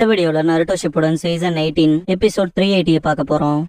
இந்த வீடியோல Naruto Shippuden season 18 episode 380 பார்க்க போறோம்.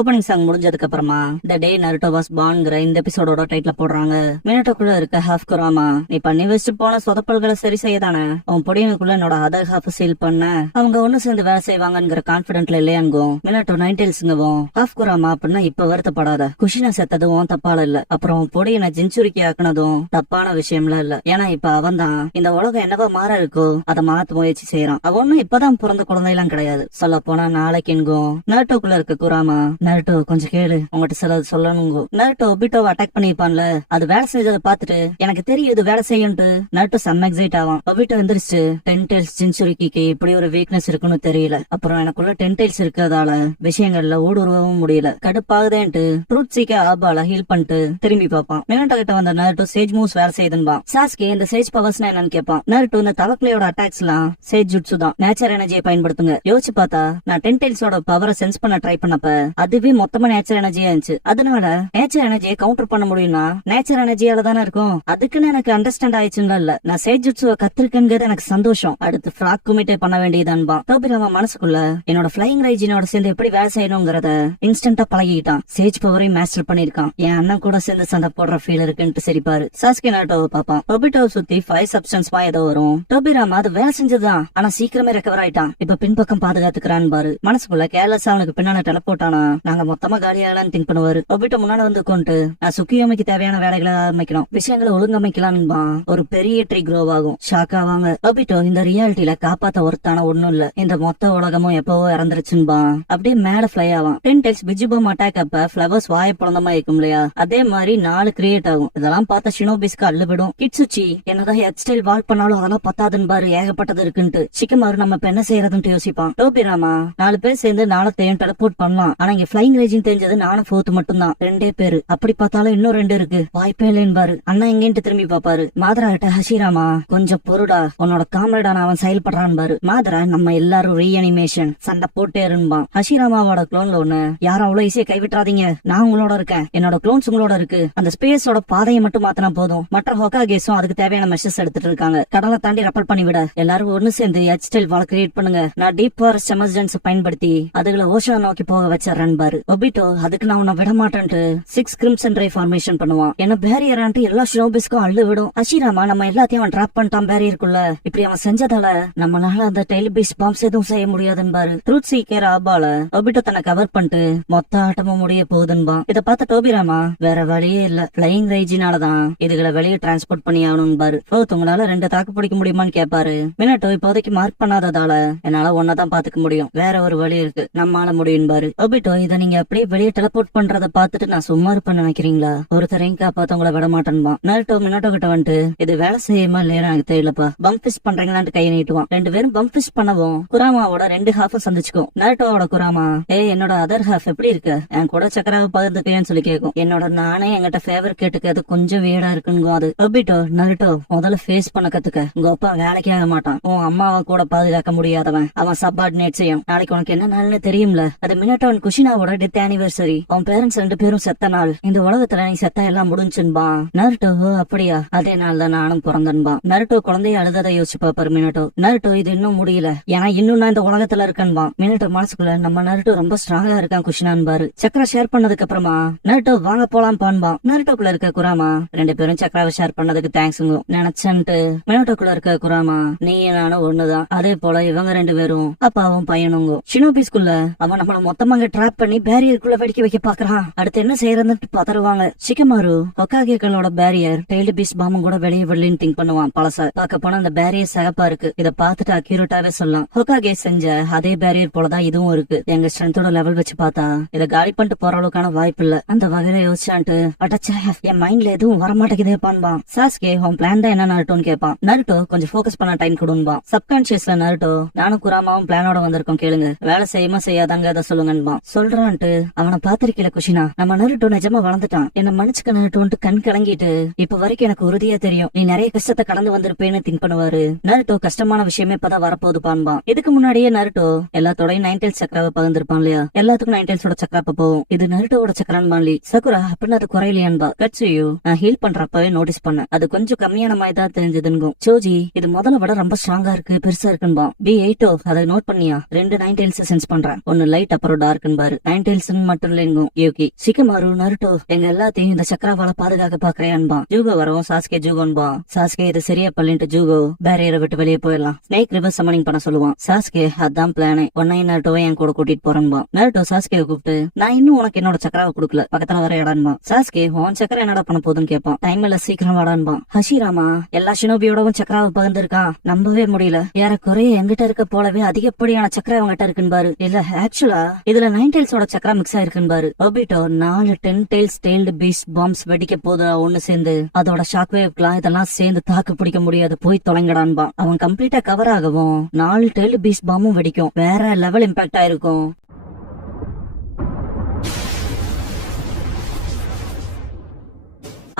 ஓபனிங் சாங் முடிஞ்சதுக்கு அப்புறமா த டே நருட்டோ வாஸ் பார்ன்ங்கிற இந்த எபிசோடோட டைட்டில் போடுறாங்க. மினட்டோக்குள்ள இருக்க ஹாஃப் குராமா, நீ பண்ணி வச்சுட்டு போன சொதப்பல்களை சரி செய்யதானே உன் பொடியனுக்குள்ள என்னோட அதர் ஹாஃப் சீல் பண்ண அவங்க ஒண்ணு சேர்ந்து வேலை செய்வாங்கிற கான்பிடென்ட்ல இல்லையாங்கும். மினட்டோ 9 ஹாஃப் குராமா அப்படின்னா இப்ப வருத்தப்படாத, குஷினா செத்ததும் தப்பால இல்ல, அப்புறம் பொடியனை ஜின்சுரிக்கி ஆக்குனதும் தப்பான விஷயம்ல இல்ல. ஏன்னா இப்ப அவன் தான் இந்த உலகம் என்னவா மாற இருக்கோ அதை மாத்த முயற்சி செய்யறான். அவன் ஒன்னும் இப்பதான் பிறந்த குழந்தையெல்லாம் கிடையாது. சொல்ல போனா நாளைக்கு எங்கும் நருட்டோக்குள்ள இருக்க குராமா, நருட்டோ கொஞ்சம் கேளு, உங்ககிட்ட சிலது சொல்லணுங்க. நருட்டோ ஒபிட்டோவை அட்டாக் பண்ணிருப்பான்ல, அது வேலை செஞ்சதை பாத்துட்டு எனக்கு தெரியும் இது வேலை செய்யும்ட்டு நருட்டோ செம்ம எக்ஸைட் ஆவான். ஒபிட்டோ எந்திரிச்சு 10 tails ஜின்சுரிக்கிக்கு இப்படி ஒரு வீக்னஸ் இருக்குன்னு தெரியல, அப்புறம் எனக்குள்ள 10 tails இருக்கிறதால விஷயங்கள்ல ஊடுருவவும் முடியல, கடுப்பாகுதேன்ட்டு ட்ரூத் சீக்க ஆபால ஹீல் பண்ணிட்டு திரும்பி பார்ப்பான். மினட்டோ கிட்ட வந்த நருட்டோ சேஜ் மூவ்ஸ் வேலை செய்யுதுன்பான். சாஸ்கே இந்த சேஜ் பவர்ஸ்னா என்னன்னு கேட்பான். நருட்டோ இந்த தவக்லையோட அட்டாக்ஸ் எல்லாம் சேஜ் ஜுட்சு தான், நேச்சர் எனர்ஜியை பயன்படுத்துங்க. யோசிச்சு பார்த்தா நான் 10 tailsோட பவரை சென்ஸ் பண்ண ட்ரை பண்ணப்ப அதுவே மொத்தமா நேச்சர் எனர்ஜியா இருந்துச்சு. அதனால நேச்சர் எனர்ஜியை கவுண்டர் பண்ண முடியும்னா நேச்சர் எனர்ஜியால தானே இருக்கும். அதுக்குன்னு எனக்கு அண்டர்ஸ்டாண்ட் ஆயிடுச்சுன்னு இல்ல, நான் சேஜுட்சுவை கத்திருக்கேங்கிறது எனக்கு சந்தோஷம். அடுத்து ஃப்ராக் குமிட்டே பண்ண வேண்டியதான்பா. டோபிராமா மனசுக்குள்ள என்னோட ஃபிளைங் ரைஜினோட சேர்ந்து எப்படி வேலை செய்யணுங்கிறத இன்ஸ்டன்டா பழகிட்டான். சேஜ் பவரையும் மாஸ்டர் பண்ணிருக்கான். என் அண்ணன் கூட சேர்ந்து சண்டை போடுற ஃபீல் இருக்குன்னு சிரிப்பாரு. சாஸ்கே நருட்டோவை பாப்பான். ஒபிட்டோவை சுத்தி 5 substance ஏதோ வரும். டோபிராமா அது வேலை செஞ்சதுதான், ஆனா சீக்கிரமே ரெக்கவர் ஆயிட்டான். இப்ப பின்பக்கம் பாதுகாத்துக்கிறான்னு பாரு. மனசுக்குள்ள கேர்லெஸ் அவனுக்கு பின்னால டெலப்போட்டானா நாங்க மொத்தமா காலியாகலான்னு திங்க் பண்ணுவாரு. ஒபிட்டோ முன்னாடி வந்து கொண்டு நான் சுக்கியோமிக்கு தேவையான வேலைகளை ஆரம்பிக்கணும், விஷயங்களை ஒழுங்கமைக்கலான்பா. ஒரு பெரிய ட்ரீ க்ரோ ஆகும். ஷாக் ஆவாங்க. ஒபிட்டோ இந்த ரியாலிட்டியில காப்பாத்த ஒருத்தான ஒண்ணும் இல்ல, இந்த மொத்த உலகமும் எப்பவோ இறந்துருச்சுன்பா. அப்படியே மேல ஃபிளை ஆவான். 10 tails பிஜிபம் அட்டாக் அப்ப பிளவர்ஸ் வாய பிறந்தமா இருக்கும் இல்லையா, அதே மாதிரி 4 கிரியேட் ஆகும். இதெல்லாம் பார்த்த ஷினோபிஸ்க்கு அள்ளுவிடும். கிட்சுச்சி என்னதான் ஹெட் ஸ்டைல் வால் பண்ணாலும் அதெல்லாம் பத்தாதுன்னு பாரு, ஏகப்பட்டது இருக்குன்ட்டு. சிக்கமாரு நம்ம இப்ப என்ன செய்யறதுன்னு யோசிப்பான். டோபிராமா 4 பேர் சேர்ந்து 4 டெலப்போர்ட் பண்ணலாம், ஆனா இங்க ஃபிளைங் ரேஜின் தெரிஞ்சது நானும் 4th மட்டும்தான், 2 பேரு. அப்படி பார்த்தாலும் இன்னும் 2 இருக்கு, வாய்ப்பே இல்லைன்னு அண்ணா எங்கேன்ட்டு திரும்பி பாப்பாரு. மாதரா கிட்ட ஹஷிராமா கொஞ்சம் பொருடா, உன்னோட காம்ரேடான அவன் செயல்படுறான் பாரு. மாதரா நம்ம எல்லாரும் ரீஅனிமேஷன் சண்டை போட்டே இருப்பான். ஹஷிராமாவோட குளோன்ல ஒண்ணு யாரும் அவ்வளவு ஈஸியா கைவிட்டுறாதீங்க, நான் உங்களோட இருக்கேன், என்னோட குளோன்ஸ் உங்களோட இருக்கு, அந்த ஸ்பேஸோட பாதையை மட்டும் மாத்தினா போதும். மற்ற ஹோகாகேஸும் அதுக்கு தேவையான மெஷர்ஸ் எடுத்துட்டு இருக்காங்க. கடலை தாண்டி ரெப்பல் பண்ணி விட எல்லாரும் ஒண்ணு சேர்ந்து ஹெட் ஸ்டைல் வால் கிரியேட் பண்ணுங்க. நான் டீப் ஃபாரஸ்ட் எமர்ஜென்சி பயன்படுத்தி அதுகளை ஓஷனை நோக்கி போக வச்சிடறேன் பாரு. ஒபிட்டோ அதுக்கு நான் உன்னை விட மாட்டேன்ட்டு 6 கிரிம்சன் ட்ரை ஃபார்மேஷன் பண்ணுவான். என்ன பேரியர் ஆன்ட்டு எல்லா ஷினோபிஸ்க்கும் அள்ளு விடும். ஹஷிராமா நம்ம எல்லாத்தையும் அவன் டிராப் பண்ணிட்டான் பேரியருக்குள்ள. இப்படி அவன் செஞ்சதால நம்மளால அந்த டெய்ல் பீஸ் பாம்ஸ் எதுவும் செய்ய முடியாதுன்னு பாரு. ட்ரூத் சீக்கர் ஆபால ஒபிட்டோ தன்னை கவர் பண்ணிட்டு மொத்த ஆட்டமும் முடிய போகுதுன்பான். இதை பார்த்த டோபிராமா வேற வழியே இல்ல, பிளைங் ரைஜினாலதான் இதுகளை வெளியே டிரான்ஸ்போர்ட் பண்ணி ஆகணும் பாரு. உங்களால 2 தாக்கு பிடிக்க முடியுமான்னு கேட்பாரு. மினட்டோ இப்போதைக்கு மார்க் பண்ணாததால என்னால ஒன்னதான் பாத்துக்க முடியும், வேற ஒரு வழி இருக்கு, நம்மால முடியும் பாரு. ஒபிட்டோ இதை நீங்க அப்படியே வெளியே டெலப்போர்ட் பண்றத பாத்துட்டு நான் சும்மா இருப்பேன்னு நினைக்கிறீங்களா, ஒருத்தரையும் காப்பாத்தவங்களை விட மாட்டேன்பா. நருட்டோ மினட்டோ கிட்ட வந்துட்டு இது வேலை செய்யுமா இல்லையா எனக்கு தெரியலப்பா, பம்ப் ஃபிஷ் பண்றீங்களான்னு கையை நீட்டுவான். 2 பேரும் பம்ப் ஃபிஷ் பண்ணவும் குராமாவோட 2 ஹாஃப் சந்திச்சுக்கும். நருட்டோவோட குராமா என்னோட அதர் ஹாஃப் எப்படி இருக்கு, என் கூட சக்கராவை பகிர்ந்துக்கேன்னு சொல்லி கேட்கும். என்னோட நானே என்கிட்ட ஃபேவர் கேட்டுக்கிறது கொஞ்சம் வீடா இருக்குன்னு அது. ஒபிட்டோ நருட்டோ முதல்ல ஃபேஸ் பண்ண கத்துக்க, உங்க அப்பா வேலைக்கே ஆக மாட்டான், உன் அம்மாவை கூட பாதுகாக்க முடியாதவன், அவன் சப்பார்டினேட் செய்யும். நாளைக்கு உனக்கு என்ன நாள்னு தெரியும்ல, அது மினட்டோ குஷினாவோட டெத் ஆனிவர்சரி, உன் பேரண்ட்ஸ் 2 பேரும் செத்த நாள், இந்த உலகத்துல நீ செத்த எல்லாம் முடிஞ்சுன்பா. நருட்டோ அப்படியா, அதே நாள் தான் நானும் பிறந்தன்பா. நருட்டோ குழந்தைய அழுததை யோசிச்சு பாப்பாரு மினட்டோ. நருட்டோ இது இன்னும் முடியல, ஏன்னா இன்னும் நான் இந்த உலகத்துல இருக்கேன்பா. மினட்டோ மனசுக்குள்ள நம்ம நருட்டோ ரொம்ப ஸ்ட்ராங்கா இருக்கான் குஷினான் பாரு. சக்கரா ஷேர் பண்ணதுக்கு அப்புறமா நருட்டோ வாங்க போலாம் பான்பா. நருட்டோக்குள்ள இருக்க குராமா 2 பேரும் சக்கராவை ஷேர் பண்ணதுக்கு தேங்க்ஸுங்க நினைச்சன்ட்டு மினட்டோக்குள்ள இருக்க குராமா நீ நானும் ஒண்ணுதான், அதே போல இவங்க 2 பேரும் அப்பாவும் பையனுங்க. ஷினோபிஸ்குள்ள அவன் நம்மள மொத்தமா ட்ராப் பண்ணி பேரியருக்குள்ள வெடிக்க வைக்க பாக்குறான். அடுத்து என்ன செய்யறதுன்னு பதறுவாங்க. சிக்கமாரு ஹொகாகேக்களோட பேரியர் டெய்லி பீஸ் பாம்பும் கூட வெளியே வெளின்னு திங்க் பண்ணுவான். பழச பார்க்க போனா அந்த பேரியர் சகப்பா இருக்கு, இதை பார்த்துட்டு அக்யூரேட்டாவே சொல்லலாம். ஹொகாகே செஞ்ச அதே பேரியர் போலதான் இதுவும் இருக்கு. எங்க ஸ்ட்ரென்த்தோட லெவல் வச்சு பார்த்தா இதை காலி பண்ணிட்டு போற அளவுக்கான வாய்ப்பு இல்ல. அந்த வகையில யோசிச்சான்ட்டு அடச்சே என் மைண்ட்ல எதுவும் வரமாட்டேங்குதே பான்பா. சாஸ்கே உன் பிளான் தான் என்ன நருட்டோன்னு கேட்பான். நருட்டோ கொஞ்சம் போக்கஸ் பண்ண டைம் கொடுன்பா. சப்கான்சியஸ்ல நருட்டோ நானும் குராமாவும் பிளானோட வந்திருக்கோம், கேளுங்க, வேலை செய்யுமா செய்யாதாங்க அதை சொல்லுங்கன்பா. சொல்ற வளரான்ட்டு அவனை பாத்திருக்கல குஷினா. நம்ம நருட்டோ நிஜமா வளர்ந்துட்டான். என்ன மன்னிச்சுக்க நருட்டோன்ட்டு கண் கலங்கிட்டு இப்ப வரைக்கும் எனக்கு உறுதியா தெரியும் நீ நிறைய கஷ்டத்தை கடந்து வந்திருப்பேன்னு திங்க் பண்ணுவாரு. நருட்டோ கஷ்டமான விஷயமே இப்பதான் வரப்போகுது பான்பான். இதுக்கு முன்னாடியே நருட்டோ எல்லாத்தோடய நைன்டெல்ஸ் சக்கராவை பகிர்ந்திருப்பான் இல்லையா. எல்லாத்துக்கும் நைன்டெல்ஸோட சக்கரா போகும். இது நருட்டோட சக்கரான் பான்லி. சக்குரா அப்படின்னு அது குறையிலையான்பா. கட்சியோ நான் ஹீல் பண்றப்பவே நோட்டீஸ் பண்ணேன். அது கொஞ்சம் கம்மியான மாதிரி தான் தெரிஞ்சதுங்கும். சோஜி இது முதல்ல விட ரொம்ப ஸ்ட்ராங்கா இருக்கு, பெருசா இருக்குன்பா. B8 அதை நோட் பண்ணியா? 2 நைன்டெல்ஸ் சென்ஸ் பண்றேன். ஒன்னு லைட் அப்புறம் டார்க்னு நைன்டெல்ஸ் மட்டும் இல்லைங்கும். யூகி சிக்கமாரு நருட்டோ எங்க எல்லாத்தையும் இந்த சக்கராவால பாதுகாக்க பாக்குறேன்பா. ஜூகோ வரவும் சாஸ்கே ஜூகோன்பா. சாஸ்கே இது சரியா பல்லிட்டு ஜூகோ பேரியரை விட்டு வெளியே போயிடலாம். ஸ்னேக் ரிவர்ஸ் சமனிங் பண்ண சொல்லுவான். சாஸ்கே அதான் பிளானே. உன்னையும் நருட்டோவை என் கூட கூட்டிட்டு போறேன்பா. நருட்டோ சாஸ்கே கூப்பிட்டு நான் இன்னும் உனக்கு என்னோட சக்கராவை கொடுக்கல, பக்கத்துல வர இடன்பா. சாஸ்கே உன் சக்கரை என்னடா பண்ண போதுன்னு கேட்பான். டைம் இல்ல சீக்கிரம் வாடான்பா. ஹஷிராமா எல்லா ஷினோபியோடவும் சக்கராவை பகிர்ந்துருக்கான். நம்பவே முடியல. ஏறக்குறைய எங்கிட்ட இருக்க போலவே அதிகப்படியான சக்கரை அவங்ககிட்ட இருக்குன்னு பாரு. இல்ல ஆக்சுவலா இதுல 9 டெயில்ஸோட சக்கரா மிக்ஸ் ஆயிருக்குன்னு பாரு. Obito 4 10 tails tailed beast bombs வெடிக்க போது ஒண்ணு சேர்ந்து அதோட ஷாக் வேவ்லாம் இதெல்லாம் சேர்ந்து தாக்கு பிடிக்க முடியாது, போய் தொலைங்கடான்பா. அவன் கம்ப்ளீட்டா கவர் ஆகவும் 4 டெயில்டு பீஸ் பாமும் வெடிக்கும். வேற லெவல் இம்பாக்ட் ஆயிருக்கும்.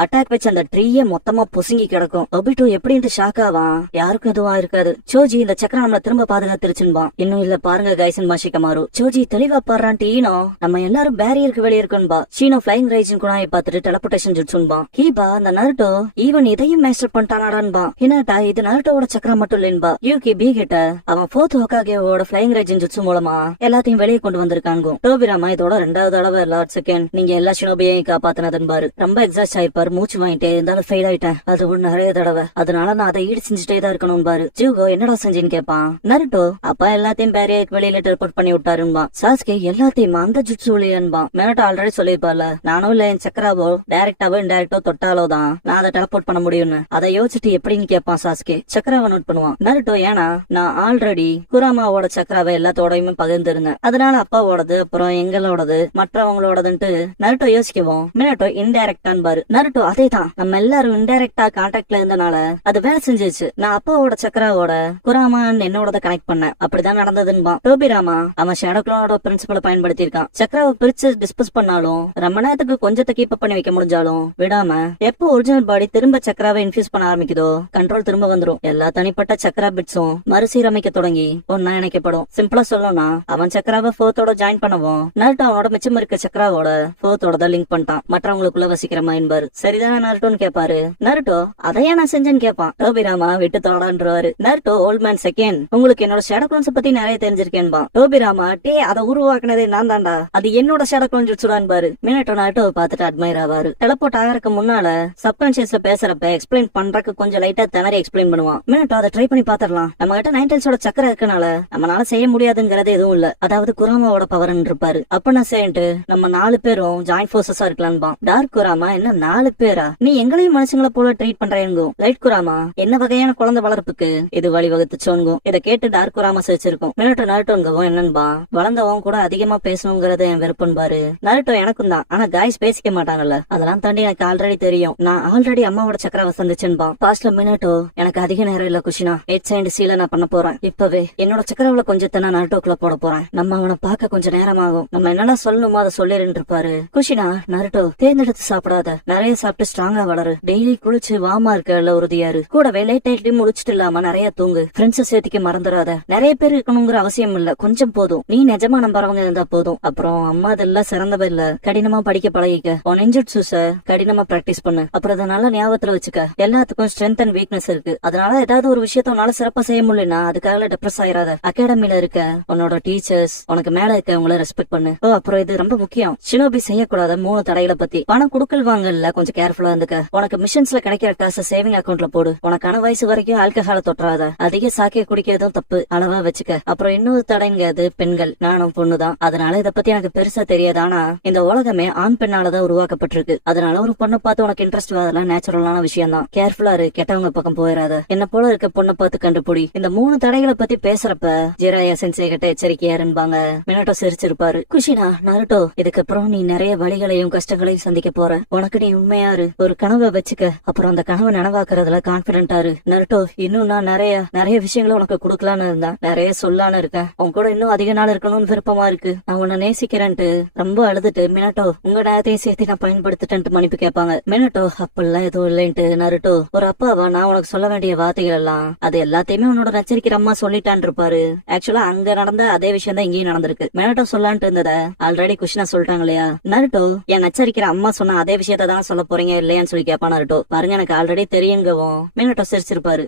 அட்டாக் வச்சு அந்த ட்ரீயே மொத்தமா பொசுங்கி கிடக்கும். ஒபிட்டோ எப்படின்ட்டு ஷாக் ஆவான். யாருக்கும் எதுவா இருக்காது. சோஜி இந்த சக்கரம் நம்மள திரும்ப பாதுகாத்துருச்சுன்பான். இன்னும் இல்ல பாருங்க கைசன் மாஷிகமாரு. சோஜி தெளிவா பாடுறான்ட்டு ஈனோ நம்ம எல்லாரும் பேரியருக்கு வெளியே இருக்குன்பா. ஷீனோ பிளைங் ரைஜின் குணாயை பார்த்துட்டு டெலபோர்டேஷன் ஜுட்சுன்பா. ஹீபா அந்த நருட்டோ ஈவன் இதையும் மேஸ்டர் பண்ணிட்டானாடான்பா. ஹினாட்டா இது நருட்டோட சக்கரம் மட்டும் இல்லைன்பா. யூகி பி கிட்ட அவன் 4th ஹோகாகேவோட பிளைங் ரைஜின் ஜுட்சு மூலமா எல்லாத்தையும் வெளியே கொண்டு வந்திருக்காங்க. டோபிராமா இதோட 2வது தடவை லார்ட் செகண்ட் நீங்க எல்லா ஷினோபியையும் காப்பாத்தினதுன்பாரு. ரொம்ப எக்ஸாஸ்ட் ஆயிப்பாரு. மூச்சு வாங்கிட்டே இருந்தாலும் ஃபெயில் ஆயிட்டேன். அது நிறைய தடவை. அதனால நான் அதை ஈடு செஞ்சுட்டே தான் இருக்கணும் பாரு. ஜூகோ என்னடா செஞ்சுன்னு கேப்பான். நருட்டோ அப்பா எல்லாத்தையும் பேரியருக்கு வெளியில டெலிபோர்ட் பண்ணி விட்டாருன்பா. சாஸ்கே எல்லாத்தையும் அந்த ஜுட்சு வழியான்பா. மேனட்டோ ஆல்ரெடி சொல்லிருப்பால நானும் இல்ல என் சக்கராவோ டைரக்டாவோ இன்டைரக்டோ தொட்டாலோ தான் நான் அதை டெலிபோர்ட் பண்ண முடியும்னு. அதை யோசிச்சுட்டு எப்படின்னு கேட்பான் சாஸ்கே. சக்கராவை நோட் பண்ணுவான். நருட்டோ ஏன்னா நான் ஆல்ரெடி குராமாவோட சக்கராவை எல்லாத்தோடையுமே பகிர்ந்திருந்தேன். அதனால அப்பாவோடது அப்புறம் எங்களோடது மற்றவங்களோடதுன்ட்டு நருட்டோ யோசிக்கவும் மினட்டோ இன்டைரக்டான் பாரு. நருட்டோ அதேதான் நம்ம எல்லாரும் இன்டைரக்டா கான்டாக்ட்ல இருந்தனால அது வேலை செஞ்சிச்சு. நான் அப்பாவோட சக்கராவோட குராமா என்னோட கனெக்ட் பண்ணேன். அப்படிதான் நடந்ததுன்பா. டோபிராமா அவன் ஷேடோ க்ளோனோட பிரின்சிபலை பயன்படுத்தி இருக்கான். சக்கராவை பிரிச்சு டிஸ்பஸ் பண்ணாலும் ரொம்ப நேரத்துக்கு கொஞ்சத்தை கீப் பண்ணி வைக்க முடிஞ்சாலும் விடாம எப்போ ஒரிஜினல் பாடி திரும்ப சக்கராவை இன்ஃபியூஸ் பண்ண ஆரம்பிக்குதோ கண்ட்ரோல் திரும்ப வந்துரும். எல்லா தனிப்பட்ட சக்கரா பிட்ஸும் மறுசீரமைக்க தொடங்கி ஒன்னா இணைக்கப்படும். சிம்பிளா சொல்லணும்னா அவன் சக்கராவை 4th ஜாயின் பண்ணவும் நருட்டோ அவனோட மிச்சம் இருக்க சக்கராவோட 4th லிங்க் பண்ணிட்டான். மற்றவங்களுக்குள்ள வசிக்கிற மைன்பாரு. சரிதானே நருட்டோன்னு கேப்பாரு. நருட்டோ அதையா நான் செஞ்சேன்னு கேப்பான். டோபிராமா விட்டு தோடான்றாரு. நருட்டோ ஓல்ட் மேன் செகண்ட் உங்களுக்கு என்னோட ஷேடோ க்ளோன்ஸ் பத்தி நிறைய தெரிஞ்சிருக்கேன்பா. டோபிராமா டே அதை உருவாக்குனதே நான் தான்டா, அது என்னோட ஷேடோ க்ளோன் ஜுட்சுடான் பாரு. மினட்டோ நருட்டோவை பார்த்துட்டு அட்மைர் ஆவாரு. டெலபோர்ட் ஆகறதுக்கு முன்னால சப்கான்சியஸ்ல பேசுறப்ப எக்ஸ்பிளைன் பண்றதுக்கு கொஞ்சம் லைட்டா திணறி எக்ஸ்பிளைன் பண்ணுவான். மினட்டோ அதை ட்ரை பண்ணி பாத்திரலாம். நம்ம கிட்ட 9 டெயில்ஸோட சக்கரை இருக்கனால நம்மளால செய்ய முடியாதுங்கிறது எதுவும் இல்ல. அதாவது குராமாவோட பவர் இருப்பாரு. அப்ப நான் சேன்ட்டு நம்ம 4 பேரும் ஜாயிண்ட் போர்சஸா இருக்கலாம்பா. டார்க் குராமா என்ன 4 பேரா? நீ எங்களையும் மனுஷங்களை போல ட்ரீட் பண்றேங்கும். லைட் குராமா என்ன வகையான குழந்தை வளர்ப்புக்கு இது வழிவகுத்துச்சோங்கும். இதை கேட்டு டார்க் குராமா சிரிச்சிருக்கும். மினட்டோ நருட்டோங்கவும் என்னன்பா வளர்ந்தவன் கூட அதிகமா பேசணுங்கிறது என் விருப்பம் பாரு. நருட்டோ எனக்கும் தான், ஆனா காய்ஸ் பேசிக்க மாட்டாங்கல்ல. அதெல்லாம் தாண்டி எனக்கு ஆல்ரெடி தெரியும். நான் ஆல்ரெடி அம்மாவோட சக்கராவை சந்திச்சேன்பா. பாஸ்ட்ல மினட்டோ எனக்கு அதிக நேரம் இல்ல குஷினா. எச் அண்ட் சீல நான் பண்ண போறேன். இப்பவே என்னோட சக்கராவில கொஞ்சத்தை நான் நருட்டோக்குள்ள போட போறேன். நம்ம அவனை பார்க்க கொஞ்சம் நேரம் ஆகும். நம்ம என்னெல்லாம் சொல்லணுமோ அதை சொல்லிருந்து இருப்பாரு. குஷினா நருட்டோ தேர்ந்தெடுத்து சாப்பிடாத, நிறைய சாப்பிட்டு ஸ்ட்ராங்கா வளரு. டெய்லி குளிச்சு வாமா இருக்கல உறுதியாரு. கூடவே லேட் நைட்லயும் முடிச்சிட்டு இல்லாம நிறைய தூங்கு. ஃப்ரெண்ட்ஸை சேர்த்திக்க மறந்துடாத. நிறைய பேர் இருக்கணுங்கிற அவசியம் இல்ல, கொஞ்சம் போதும். நீ நிஜமா நம்பறவங்க இருந்தா போதும். அப்புறம் அம்மா இதெல்லாம் சிறந்தவ இல்ல, கடினமா படிக்க பழகிக்க. உன் நெஞ்சுட்சூஸ கடினமா பிராக்டிஸ் பண்ணு. அப்புறம் அதை நல்லா ஞாபகத்துல வச்சுக்க. எல்லாத்துக்கும் ஸ்ட்ரென்த் அண்ட் வீக்னஸ் இருக்கு. அதனால ஏதாவது ஒரு விஷயத்த உன்னால சிறப்பா செய்ய முடியலன்னா அதுக்காக டிப்ரெஸ் ஆயிராத. அகாடமில இருக்க உன்னோட டீச்சர்ஸ் உனக்கு மேல இருக்கவங்கள ரெஸ்பெக்ட் பண்ணு. அப்புறம் இது ரொம்ப முக்கியம், ஷினோபி செய்யக்கூடாத 3 தடைகளை பத்தி. பணம் குடுக்கல் வாங்கல கொஞ்சம் கேர்ஃபுல்லா இருந்துக்க. உனக்கு மிஷன்ஸ்ல கிடைக்கிற காசை சேவிங் அக்கௌண்ட்ல போடு. உனக்கான வயசு வரைக்கும் ஆல்கஹால தொற்றாத. அதிக சாக்கே குடிக்கிறதும் தப்பு, அளவா வச்சுக்க. அப்புறம் இன்னொரு தடைங்கிறது பெண்கள். நானும் பொண்ணுதான், அதனால இத பத்தி எனக்கு பெருசா தெரியாது. ஆனா இந்த உலகமே ஆண் பெண்ணாலதான் உருவாக்கப்பட்டிருக்கு. அதனால ஒரு பொண்ணை பார்த்து உனக்கு இன்ட்ரெஸ்ட் வரலாம் நேச்சுரலான விஷயம் தான். கேர்ஃபுல்லா இரு, கெட்டவங்க பக்கம் போயிடாத. என்ன போல இருக்க பொண்ணை பார்த்து கண்டுபிடி. இந்த 3 தடைகளை பத்தி பேசுறப்ப ஜிராயா சென்சே கிட்ட எச்சரிக்கையா இருப்பாங்க. மினட்டோ சிரிச்சிருப்பாரு. குஷினா நருட்டோ இதுக்கப்புறம் நீ நிறைய வழிகளையும் கஷ்டங்களையும் சந்திக்க போற. உனக்கு நீ உண்மையா பொறுமையாரு, ஒரு கனவை வச்சுக்க, அப்புறம் அந்த கனவை நனவாக்குறதுல கான்பிடென்டாரு. நருட்டோ, இன்னும் நான் நிறைய விஷயங்களை உனக்கு கொடுக்கலான்னு இருந்தேன், நிறைய சொல்லான்னு இருக்கேன். உன் கூட இன்னும் அதிக நாள் இருக்கணும்னு விருப்பமா இருக்கு. நான் உன்னை நேசிக்கிறேன்ட்டு ரொம்ப அழுதுட்டு மினட்டோ உங்க நேரத்தையும் சேர்த்து நான் பயன்படுத்திட்டேன்ட்டு மன்னிப்பு கேட்பாங்க. மினட்டோ அப்படிலாம் எதுவும் இல்லைன்ட்டு நருட்டோ, ஒரு அப்பாவா நான் உனக்கு சொல்ல வேண்டிய வார்த்தைகள் எல்லாம் அது எல்லாத்தையுமே உன்னோட நச்சரிக்கிற அம்மா சொல்லிட்டான் இருப்பாரு. ஆக்சுவலா அங்க நடந்த அதே விஷயம் தான் இங்கேயும் நடந்திருக்கு. மினட்டோ சொல்லான்ட்டு இருந்தத ஆல்ரெடி குஷ்னா சொல்லிட்டாங்க இல்லையா. நருட்டோ, என் நச்சரிக்கிற அம்மா சொன்ன அதே விஷயத்த தான் சொல்ல போறீங்க இல்லையான்னு சொல்லி கேட்பா நருட்டோ. பாருங்க எனக்கு ஆல்ரெடி தெரியுங்கவும் மினட்டோ சிரிச்சிருப்பாரு.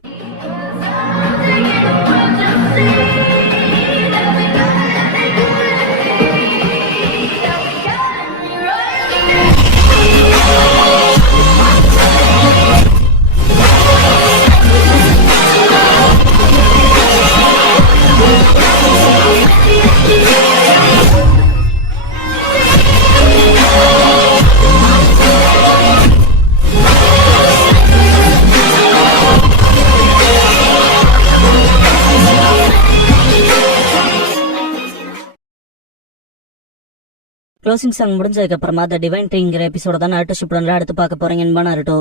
க்ளோசிங் சாங் முடிஞ்சதுக்கு அப்புறமா த டிவைன் ட்ரீங்கிற எபிசோட தான் நாருட்டோ ஷிப்புடன்ல அடுத்து பார்க்க போறீங்க என்பா நருட்டோ.